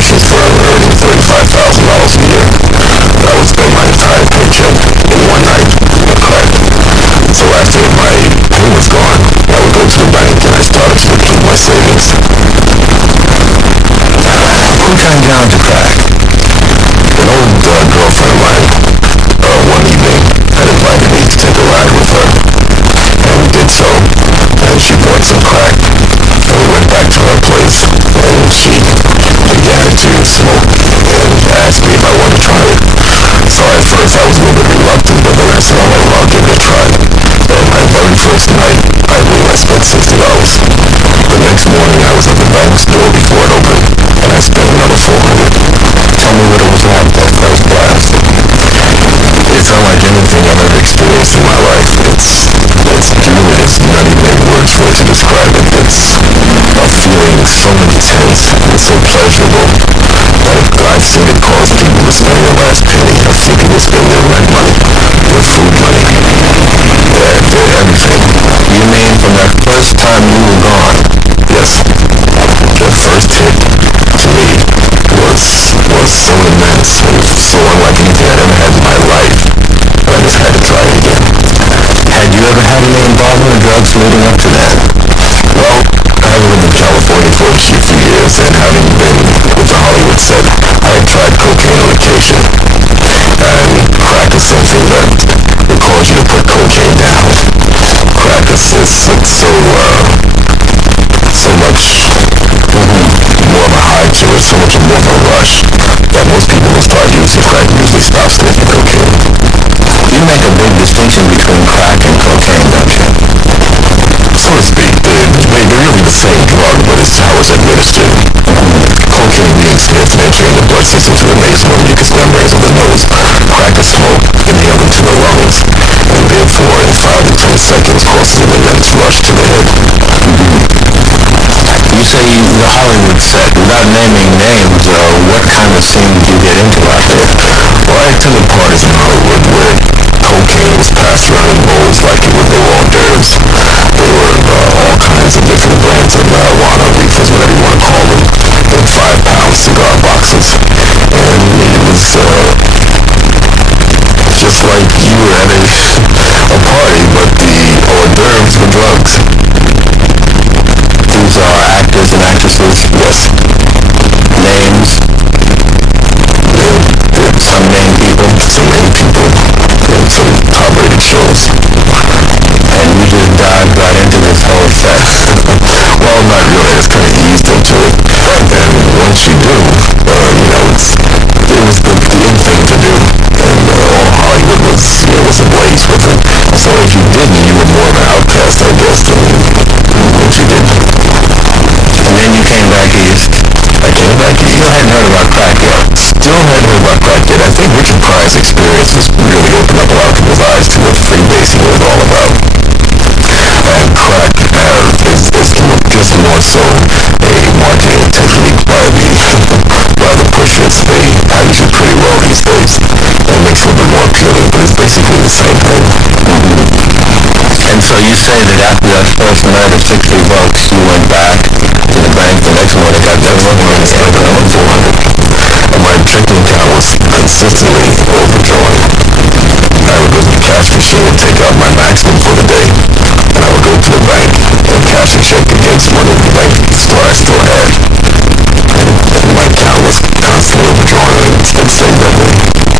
applications for earning $35,000 a year. That would spend my entire paycheck in one night with crack. So after my pay was gone, I would go to the bank and I started to keep my savings. Who turned down to crack? An old girlfriend of mine, one evening, had invited me to take a ride with her. And we did so, and she bought some crack. And we went back to her place, and she began to smoke and asked me if I wanted to try it. So at first I was a little bit reluctant, but then I said, all right, well, I'll give it a try. And my very first night, I believe I spent $60. The next morning, I was at the bank's door before it opened, and I spent another $400. Tell me what it was like that first blast. It's unlike anything I've ever experienced in my life. It's pure. It's not even any words for it to describe it. It's a feeling so intense and so pleasurable that I've seen it cause people to spend their last penny of thinking to spend their rent money, their food money, their everything. You mean from that first time you were gone? Yes. The first hit to me was so immense and so unlike anything I'd ever had in my life. I just had to try it again. Had you ever had any involvement in drugs leading up to that? Well, having lived in California for a few years and having been with the Hollywood set, I had tried cocaine on occasion. And crack is something that will cause you to put cocaine down. Crack is so much more of a high to it, so much more of a rush, that most people who start using crack usually stop smoking cocaine. You make a big distinction between crack and cocaine, don't you? So to speak, they're really the same drug, but it's how it's administered. Cocaine means it's entering the blood system to the nasal and mucous membranes of the nose. Crack is smoke inhaled into the lungs, and therefore in 5 to 10 seconds causes an immense rush to the head. You say the Hollywood set, without naming names, what kind of scene did you get into out there? Well, I attended parties in Hollywood where cocaine was passed around in bowls like they were hors d'oeuvres. There were all kinds of different brands of marijuana, reefers, whatever you want to call them, in 5-pound cigar boxes. And it was just like you were at a party, but the hors d'oeuvres were drugs. These are actors and actresses. Yes. Names. Some named people. Some named people. And some top-rated shows. And you just dived right into this whole set. Well, not really. It's kind of eased into it. And once you do, it was the in thing to do. And all Hollywood was ablaze with it. So if you didn't, you were more of an outcast, I guess, than once you did. And then you came back east. I came back east. Still hadn't heard about crack yet. Still hadn't heard about crack yet. I think Richard Pryor's experience has really opened up a lot of people's eyes to what freebasing was all about. And crack is just more so a marketing technique by the pushers. They package it pretty well these days. And it makes it a little bit more appealing, but it's basically the same thing. And so you say that after that first night of $60, you went back to the bank the next morning, got that money and spent another $400. And my checking account was consistently overdrawn. I would go to the cash machine and take out my maximum for the day, and I would go to the bank and cash a check against money the bank store I still had. And my account was constantly overdrawn, and instead of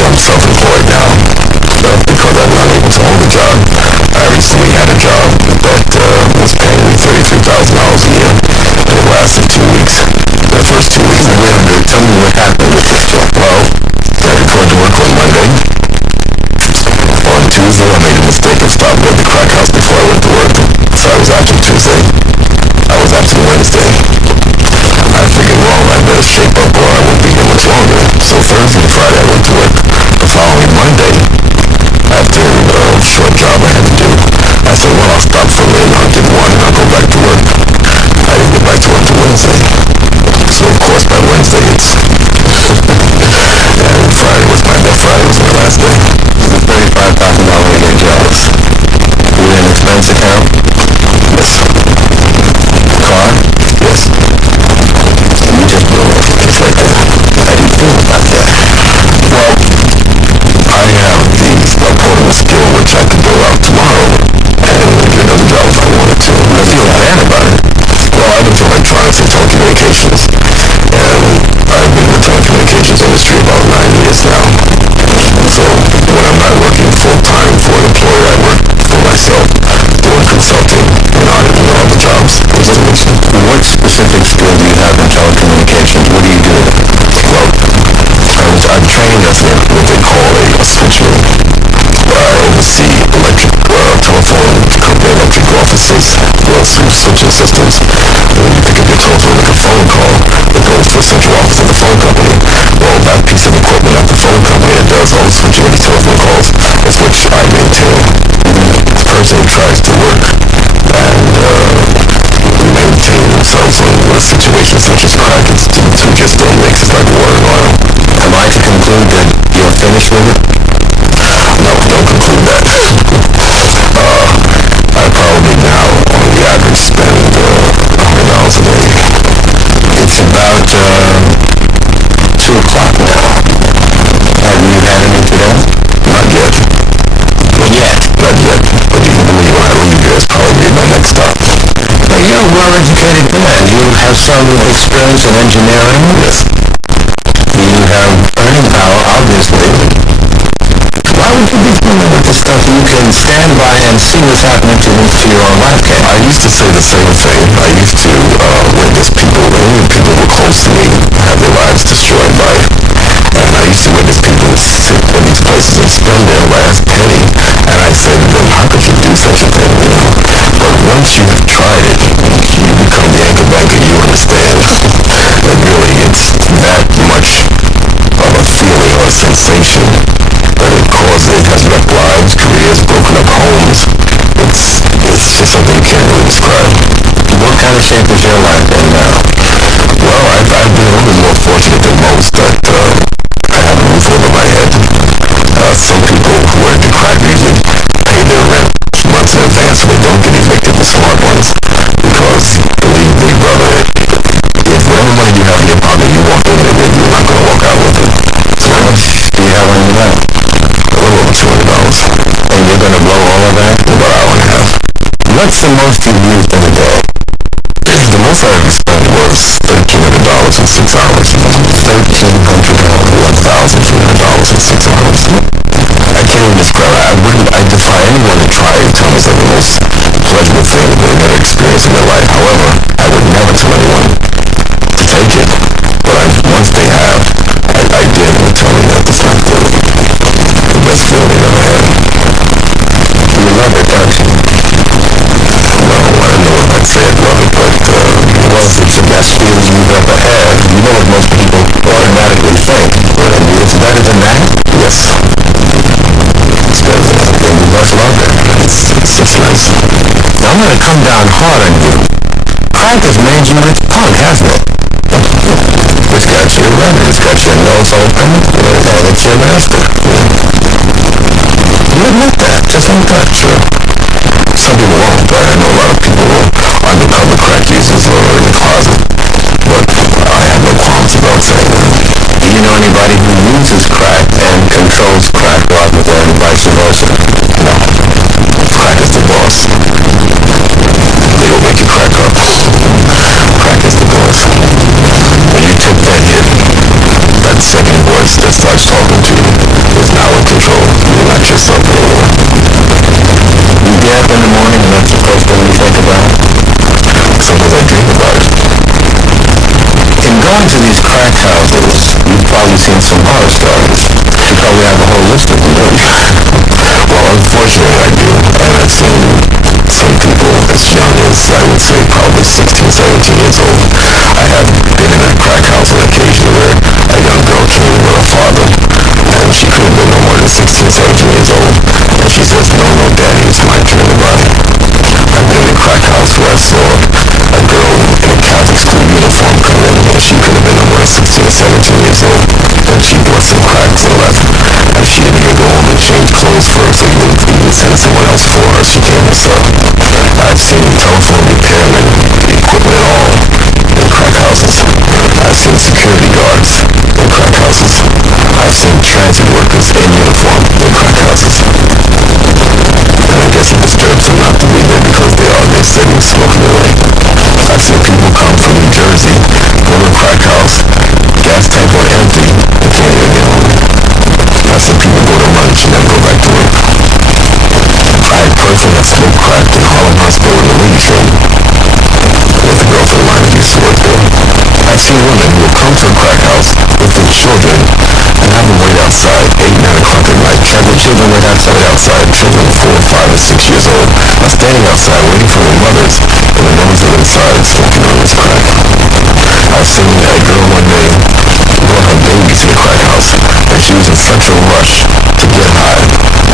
I'm self-employed now, because I'm not able to hold a job. I recently had a job that was paying me $33,000 a year, and it lasted 2 weeks. The first 2 weeks, tell me what happened with this job. Well, I reported to work on Monday. On Tuesday, I made a mistake and stopped at the crack house before I went to work. So I was out till Tuesday. I was out till Wednesday. I figured, well, I better shape up or I won't be here much longer. So Thursday and Friday I went to work. The following Monday, after a short job I had to do, I said, well, I'll stop for a minute, I'll get one, and I'll go back to work. I didn't get back to work till Wednesday. So, of course, by Wednesday, and Friday was my last day. It was a $35,000 a year job. You were in an expense account? Yes. systems. When you pick up your telephone, make a phone call, it goes to a central office of the phone company. Well, that piece of equipment at the phone company that does all the switching of the telephone calls is which I maintain. The person tries to work and maintain themselves with a situation such as crack, it's to just don't mix it like water and oil. Am I to conclude that you're finished with it? No, don't conclude that. I probably now, on the average, spend $100 a day. It's about 2 o'clock now. Have you had any today? Not yet. Not yet? Not yet. But you can believe when I leave here, it's probably my next stop. But you're a well-educated man. You have some experience in engineering. Yes. You have earning power, obviously. Why would you be familiar with this stuff? You can stand by and see what's happening to your own life. I used to say the same thing. I used to witness people who were close to me have their lives destroyed by it. And I used to witness people sit in these places and spend their last penny. And I said to them, how could you do such a thing? You know? But once you have tried it, you become the anchor banker, you understand that really it's that much of a feeling or a sensation that it causes. It has wrecked lives, careers, broken up homes. It's just something you can't really describe. What kind of shape is your life in now? Well, I've been a little bit more fortunate than most that I have a roof over my head. Some people who are into crack music pay their rent months in advance so they don't get evicted, the smart ones. Because, believe me, brother, if whatever money you have in your pocket, you walk in there with, you're not going to walk out with it. So how much do you have on your back? A little over $200. And you're going to blow all of that in about an hour and a half. What's the most you've used in a day? The most I ever spent was $1,300 in 6 hours. $1,300, $1,300 in 6 hours. I can't even describe it. I defy anyone to try it. Tell me it's like the most pleasurable thing they've never experienced in their life. However, I would never tell anyone to take it. But once they have, I did and tell me that it's not the best feeling they've ever had. You love it, don't you? No, I don't know if I'd say I love it, but once it's the best feeling you've ever had, you know what most people automatically think. But it's better than that? Yes. It's better than that. And you must love it. It's just nice. Now, I'm going to come down hard on you. Crack has made you its punk, hasn't it? It's got you running. It's got your nose open. It's your master. You admit that, just like that, sure. Some people won't, but I know a lot of people will undercover crack users or in the closet. But I have no qualms about saying that. Do you know anybody who uses crack and controls crack rather than vice versa? No. Crack is the boss. They will make you crack up. Crack is the boss. When you take that hit, that second voice that starts talking to you is now in control. You're not yourself anymore. You get up in the morning and that's the first thing you think about? Sometimes I dream about it. In going to these crack houses, you've probably seen some horror stories. You probably have a whole list of them, don't you? Well, unfortunately I do. And I've seen some people as young as, I would say, probably 16, 17 years old. I have been in a crack house on occasion where a young girl came with her father, and she could have been no more than 16, 17 years old. And she says, no, daddy, it's my turn to run. I've been in a crack house where I saw a girl in a Catholic school uniform come in, and she could have been no more than 16 or 17 years old. And she bought some crack and left. And she didn't even go home and change clothes first, or even send someone else for her. She came herself. I've seen telephone repairmen, equipment and all, in crack houses. I've seen security guards in crack houses. I've seen transit workers in uniform in crack houses. And I guess it disturbs them not to be there because they are there sitting smoking away. I've seen people come from New Jersey, go to a crack house, gas tank on empty, and can't even get home. I've seen people go to lunch and then go back to work. I personally have smoked crack in Harlem Hospital in the ladies' room with a girlfriend of mine who used to work there. I've seen women who will come to a crack house with their children and have them wait outside 8, 9 o'clock at night. Have the children wait outside. Children 4, 5, and 6 years old are standing outside waiting for their mothers, and the mothers inside smoking on his crack. I seen that girl one day brought her baby to the crack house, and she was in such a rush to get high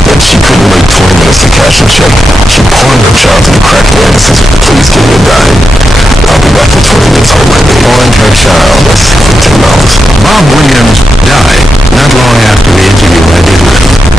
that she couldn't wait 20 minutes to cash her check. She pointed her child to the crack man and says, "Please give me a dime. I'll be back in 20 minutes, hold my baby." On her child, that's $15. Bob Williams died not long after the interview I did with him.